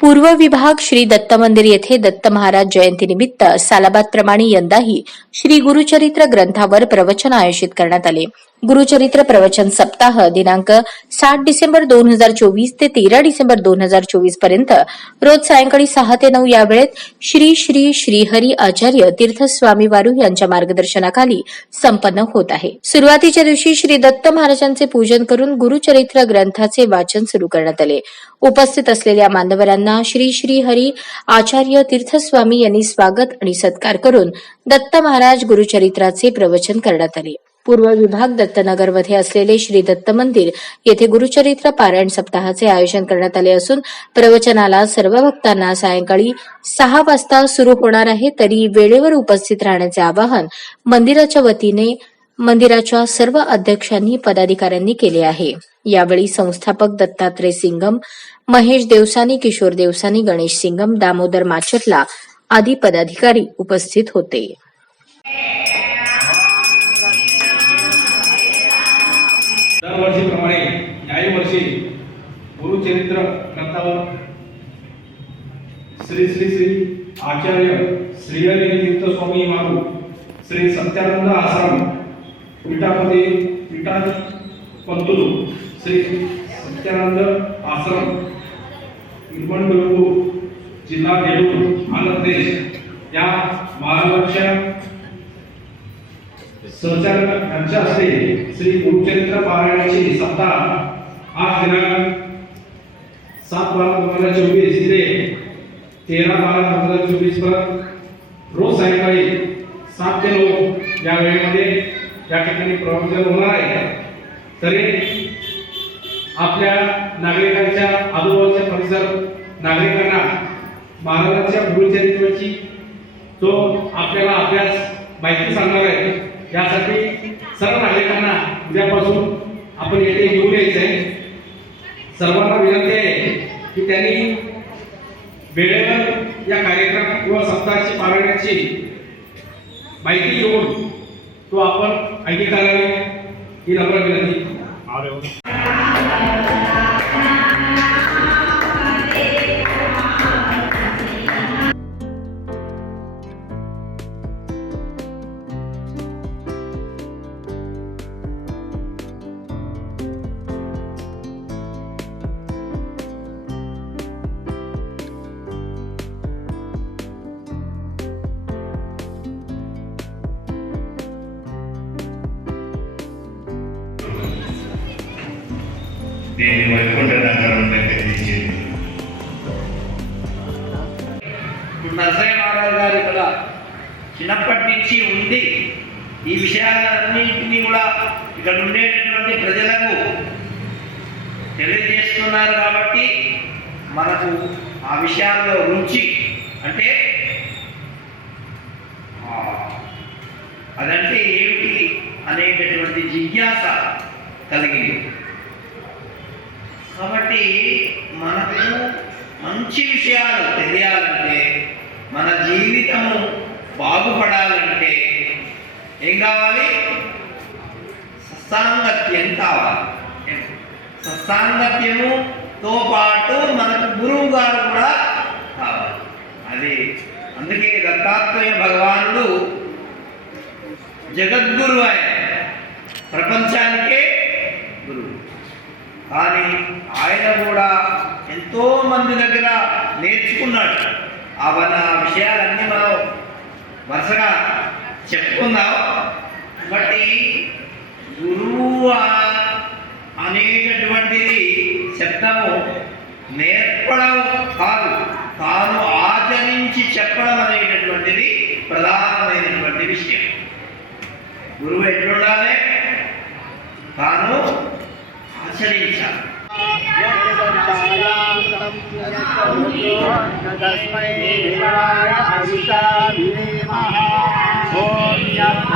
पूर्व विभाग श्री दत्त मंदिर येथे दत्त महाराज जयंतीनिमित्त सालाबादप्रमाणे यंदाही श्री गुरुचरित्र ग्रंथावर प्रवचन आयोजित करण्यात आले. गुरुचरित्र प्रवचन सप्ताह दिनांक 7 डिसेंबर 2024 ते 13 डिसेंबर 2024 पर्यंत रोज सायंकाळी 6 ते 9 या वेळेत श्री श्री श्रीहरी आचार्य तीर्थस्वामी वारू यांच्या मार्गदर्शनाखाली संपन्न होत आहे. सुरुवातीच्या दिवशी श्री दत्त महाराजांचे पूजन करून गुरुचरित्र ग्रंथाचे वाचन सुरू करण्यात आले. उपस्थित असलेल्या मान्यवरांना श्री श्री हरी आचार्य तीर्थस्वामी यांनी स्वागत आणि सत्कार करून दत्त महाराज गुरुचरित्राचे प्रवचन करण्यात आले. पूर्व विभाग दत्तनगरमध्ये असलेले श्री दत्त मंदिर येथे गुरुचरित्र पारायण सप्ताहाचे आयोजन करण्यात आले असून प्रवचनाला सर्व भक्तांना सायंकाळी 6 वाजता सुरू होणार आहे. तरी वेळेवर उपस्थित राहण्याचे आवाहन मंदिराच्या वतीने मंदिराच्या सर्व अध्यक्षांनी पदाधिकाऱ्यांनी केले आहे. यावेळी संस्थापक दत्तात्रय सिंगम, महेश देवसानी, किशोर देवसानी, गणेश सिंगम, दामोदर माचटला आदी पदाधिकारी उपस्थित होते. दरवर्षीप्रमाणे याही वर्षी गुरुचरित्र ग्रंथावर श्री श्री श्री आचार्य श्रीहरी तीर्थस्वामी वारू श्री सत्यानंद आश्रम पीठापती पंतुलू श्री सत्यानंद आश्रम निर्मंडलू जिल्हा देऊळ आंध्र प्रदेश या महाराष्ट्राच्या संचालक यांच्या हस्ते श्री गुरुचरित्र पारायणाची सप्ताह आज दिनांक 7/12/2024 ते 13/12/2024 पर्यंत रोज सायंकाळी 7 ते 9 या वेळेमध्ये या ठिकाणी प्रवचन होणार आहे. तरी आपल्या नागरिकांच्या आजूबाजूच्या परिसर नागरिकांना महाराजांच्या गुरुचरित्राची जो आपल्याला अभ्यास माहिती सांगणार आहे यासाठी सर्व नागरिकांना उद्यापासून आपण येथे घेऊन यायचं आहे. सर्वांना विनंती आहे की त्यांनी वेळेवर या कार्यक्रम किंवा सप्ताहाची पारायणाची माहिती घेऊन तो आपण अंगीकारावे ही नम्र विनंती. దీన్ని వైకుంఠనగరంలోకి నరసయ్య మహారాజు గారు ఇక్కడ చిన్నప్పటి నుంచి ఉంది. ఈ విషయాలన్నింటినీ కూడా ఇక్కడ ఉండేటటువంటి ప్రజలకు తెలియజేస్తున్నారు. కాబట్టి మనకు ఆ విషయాల్లో రుచి అంటే అదంటే ఏమిటి అనేటటువంటి జిజ్ఞాస కలిగింది. కాబట్టి మనకు మంచి విషయాలు తెలియాలంటే, మన జీవితము బాగుపడాలంటే ఏం కావాలి? సత్సాంగత్యం కావాలి. సత్సాంగత్యముతో పాటు మనకు గురువు గారు కూడా కావాలి. అది అందుకే దత్తాత్రేయ భగవానుడు జగద్గురు ఆయన, ప్రపంచానికే గురువు. కానీ ఆయన కూడా ఎంతో మంది దగ్గర నేర్చుకున్నాడు. అవన్నీ విషయాలన్నీ మనం వరుసగా చెప్పుకుందాం. బట్టి గురువు అనేటటువంటిది శబ్దము నేర్పడం కాదు, తాను ఆచరించి చెప్పడం అనేటటువంటిది ప్రధానమైనటువంటి విషయం. గురువు ఎట్లుండాలి? తాను ఆచరించాలి. తస్మై దేవాయ అవిషా వినేమః ఓం యః